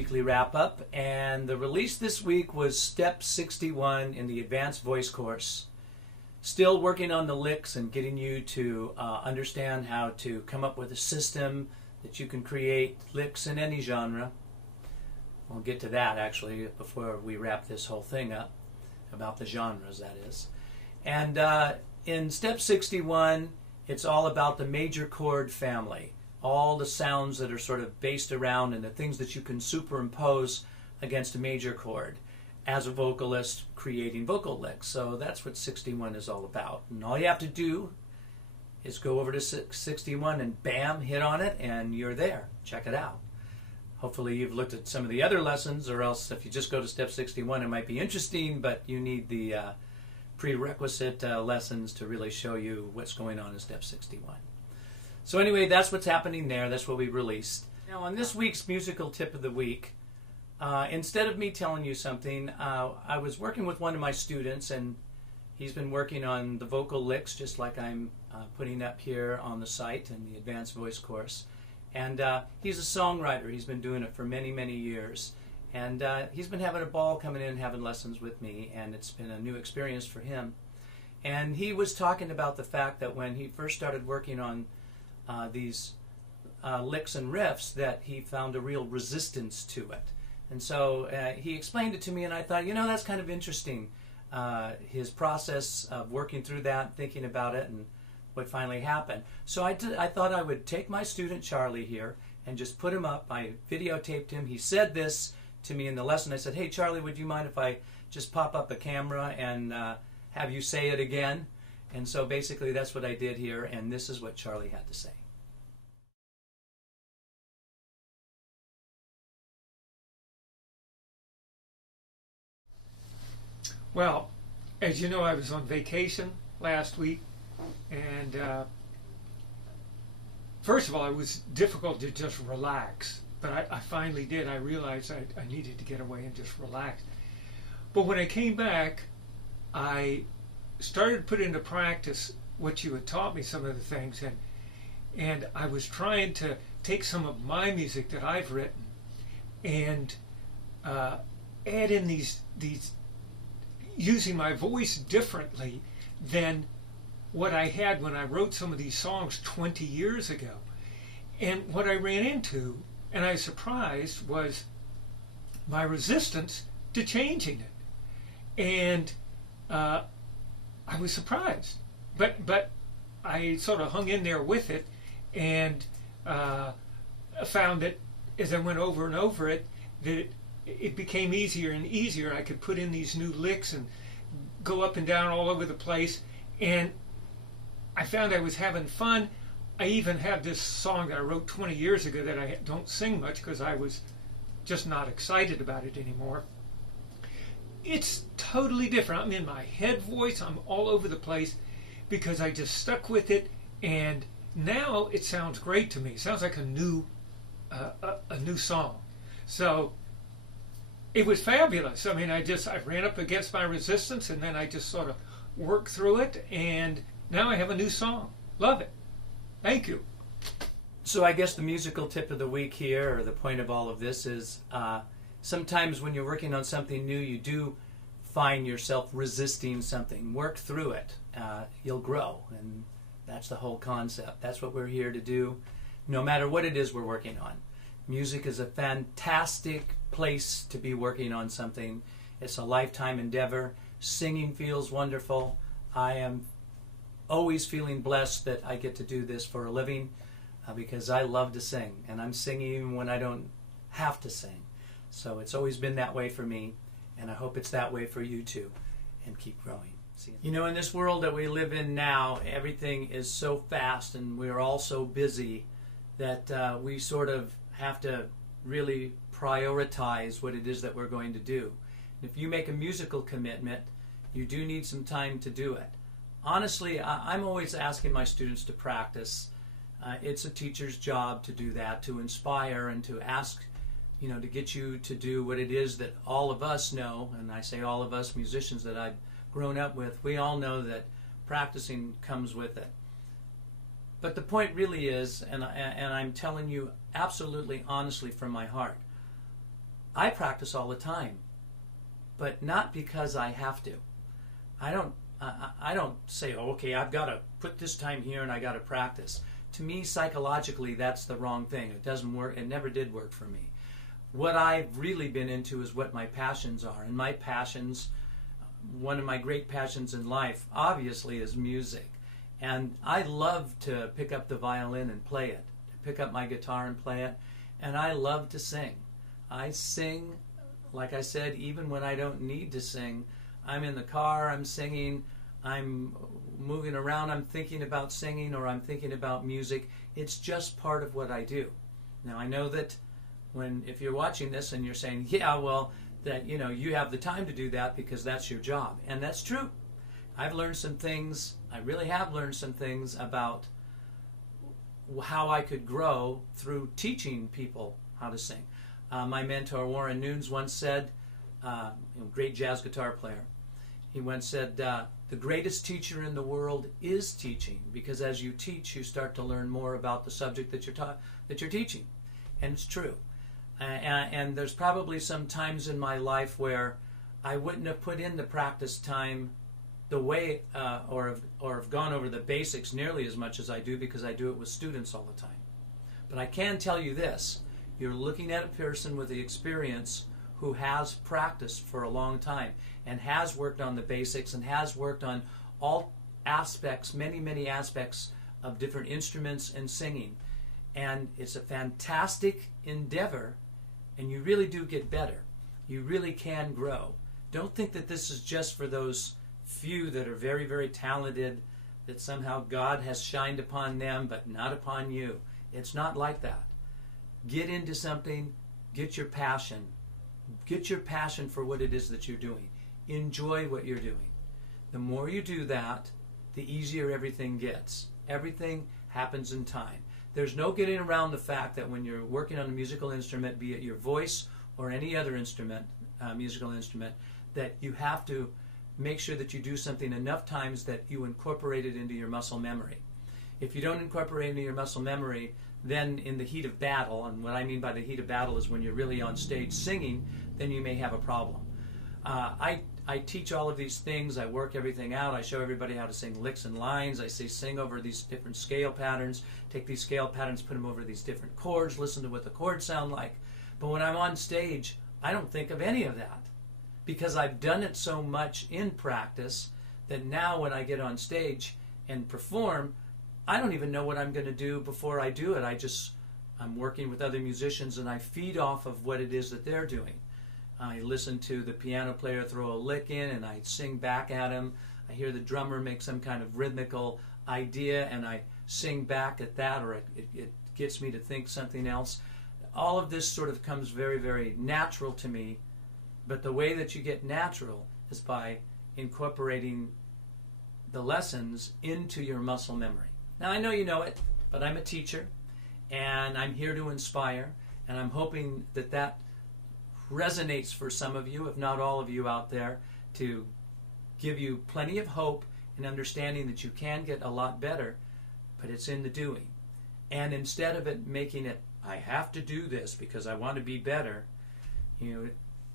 weekly wrap-up, and the release this week was Step 61 in the Advanced Voice course. Still working on the licks and getting you to understand how to come up with a system that you can create licks in any genre. We'll get to that actually before we wrap this whole thing up, about the genres, that is. And in Step 61, it's all about the major chord family. All the sounds that are sort of based around and the things that you can superimpose against a major chord as a vocalist creating vocal licks. So that's what 61 is all about. And all you have to do is go over to 61 and bam, hit on it, and you're there. Check it out. Hopefully you've looked at some of the other lessons, or else if you just go to Step 61 it might be interesting, but you need the prerequisite lessons to really show you what's going on in Step 61. So anyway, that's what's happening there. That's what we released. Now on this week's musical tip of the week, instead of me telling you something, I was working with one of my students, and he's been working on the vocal licks just like I'm putting up here on the site in the Advanced Voice course. And he's a songwriter. He's been doing it for many, many years. And he's been having a ball coming in and having lessons with me, and it's been a new experience for him. And he was talking about the fact that when he first started working on these licks and riffs, that he found a real resistance to it. And so he explained it to me, and I thought, you know, that's kind of interesting, his process of working through that, thinking about it, and what finally happened. So I thought I would take my student Charlie here and just put him up. I videotaped him. He said this to me in the lesson. I said, hey Charlie, would you mind if I just pop up a camera and have you say it again? And so basically that's what I did here, and this is what Charlie had to say. Well, as you know, I was on vacation last week, and first of all, it was difficult to just relax, but I finally did. I realized I needed to get away and just relax. But when I came back, I started putting into practice what you had taught me, some of the things, and I was trying to take some of my music that I've written and add in these using my voice differently than what I had when I wrote some of these songs 20 years ago. And what I ran into, and I was surprised, was my resistance to changing it. And I was surprised. But I sort of hung in there with it, and found that as I went over and over it, that it became easier and easier. I could put in these new licks and go up and down all over the place, and I found I was having fun. I even have this song that I wrote 20 years ago that I don't sing much because I was just not excited about it anymore. It's totally different. I'm in my head voice. I'm all over the place because I just stuck with it, and now it sounds great to me. It sounds like a new song. So it was fabulous. I mean, I ran up against my resistance, and then I just sort of worked through it, and now I have a new song. Love it. Thank you. So I guess the musical tip of the week here, or the point of all of this, is sometimes when you're working on something new, you do find yourself resisting something. Work through it. You'll grow, and that's the whole concept. That's what we're here to do, no matter what it is we're working on. Music is a fantastic place to be working on something. It's a lifetime endeavor. Singing feels wonderful. I am always feeling blessed that I get to do this for a living because I love to sing, and I'm singing even when I don't have to sing. So it's always been that way for me, and I hope it's that way for you too, and keep growing. You know, in this world that we live in now, everything is so fast and we're all so busy that we sort of have to really prioritize what it is that we're going to do. If you make a musical commitment, you do need some time to do it. Honestly, I'm always asking my students to practice. It's a teacher's job to do that, to inspire and to ask, you know, to get you to do what it is that all of us know, and I say all of us musicians that I've grown up with, we all know that practicing comes with it. But the point really is, and I'm telling you absolutely honestly from my heart, I practice all the time, but not because I have to. I don't say, oh, okay, I've got to put this time here and I got to practice. To me, psychologically, that's the wrong thing. It doesn't work. It never did work for me. What I've really been into is what my passions are. And my passions, one of my great passions in life, obviously, is music. And I love to pick up the violin and play it, to pick up my guitar and play it. And I love to sing. I sing, like I said, even when I don't need to sing. I'm in the car, I'm singing, I'm moving around, I'm thinking about singing, or I'm thinking about music. It's just part of what I do. Now, I know that if you're watching this and you're saying, yeah, well, that, you have the time to do that because that's your job. And that's true. I've learned some things, I really have learned some things about how I could grow through teaching people how to sing. My mentor, Warren Nunes, once said, great jazz guitar player, he once said, the greatest teacher in the world is teaching, because as you teach, you start to learn more about the subject that you're teaching. And it's true. And there's probably some times in my life where I wouldn't have put in the practice time the way, or have gone over the basics nearly as much as I do, because I do it with students all the time. But I can tell you this, you're looking at a person with the experience who has practiced for a long time and has worked on the basics and has worked on all aspects, many aspects of different instruments and singing. And it's a fantastic endeavor, and you really do get better. You really can grow. Don't think that this is just for those few that are very, very talented, that somehow God has shined upon them but not upon you. It's not like that. Get into something, get your passion. Get your passion for what it is that you're doing. Enjoy what you're doing. The more you do that, the easier everything gets. Everything happens in time. There's no getting around the fact that when you're working on a musical instrument, be it your voice or any other instrument, musical instrument, that you have to make sure that you do something enough times that you incorporate it into your muscle memory. If you don't incorporate it into your muscle memory, then in the heat of battle, and what I mean by the heat of battle is when you're really on stage singing, then you may have a problem. I teach all of these things. I work everything out. I show everybody how to sing licks and lines. I say sing over these different scale patterns. Take these scale patterns, put them over these different chords, listen to what the chords sound like. But when I'm on stage, I don't think of any of that, because I've done it so much in practice that now when I get on stage and perform, I don't even know what I'm going to do before I do it. I'm working with other musicians and I feed off of what it is that they're doing. I listen to the piano player throw a lick in and I sing back at him. I hear the drummer make some kind of rhythmical idea and I sing back at that, or it gets me to think something else. All of this sort of comes very, very natural to me, but the way that you get natural is by incorporating the lessons into your muscle memory. Now, I know you know it, but I'm a teacher, and I'm here to inspire, and I'm hoping that that resonates for some of you, if not all of you out there, to give you plenty of hope and understanding that you can get a lot better, but it's in the doing. And instead of it making it, I have to do this because I want to be better,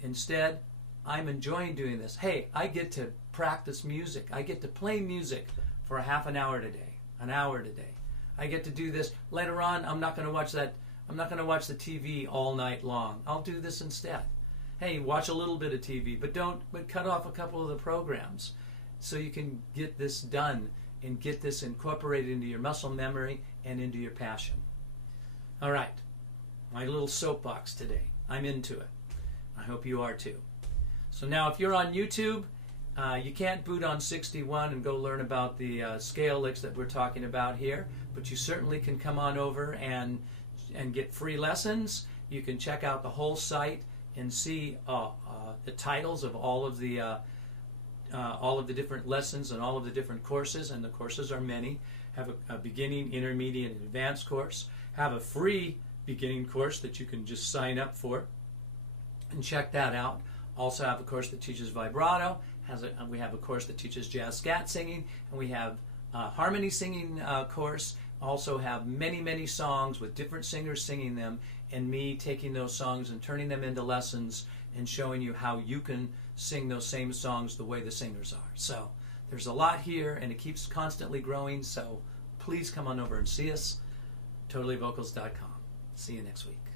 instead, I'm enjoying doing this. Hey, I get to practice music. I get to play music for a half an hour today. An hour today. I get to do this. Later on, I'm not going to watch that. I'm not going to watch the TV all night long. I'll do this instead. Hey, watch a little bit of TV, but cut off a couple of the programs so you can get this done and get this incorporated into your muscle memory and into your passion. All right, my little soapbox today. I'm into it. I hope you are too. So now, if you're on YouTube, you can't boot on 61 and go learn about the scale licks that we're talking about here, but you certainly can come on over and get free lessons. You can check out the whole site and see the titles of all of the different lessons and all of the different courses, and the courses are many. Have a beginning, intermediate, and advanced course. Have a free beginning course that you can just sign up for and check that out. Also have a course that teaches vibrato. We have a course that teaches jazz scat singing, and we have a harmony singing course. also have many, many songs with different singers singing them, and me taking those songs and turning them into lessons and showing you how you can sing those same songs the way the singers are. So there's a lot here, and it keeps constantly growing, so please come on over and see us, totallyvocals.com. See you next week.